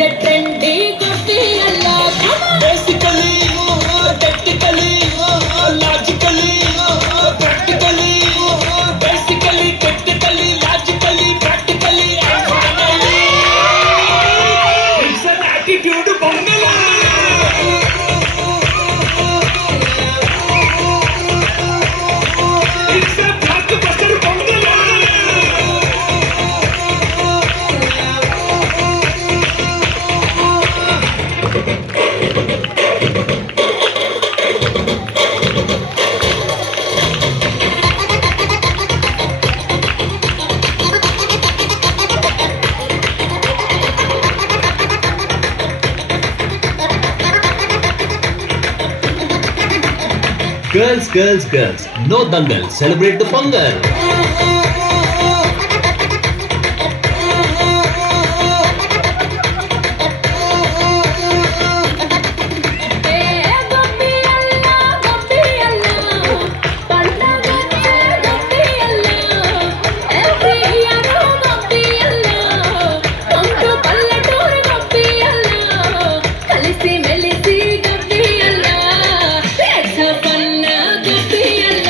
get trendy, kurtiyalla. Basically, technically, logically, practically, basically, technically, logically, practically, and finally, it's an attitude bungalow. It's a blockbuster bungalow. Girls, girls, girls, no dangal, celebrate the Pongal.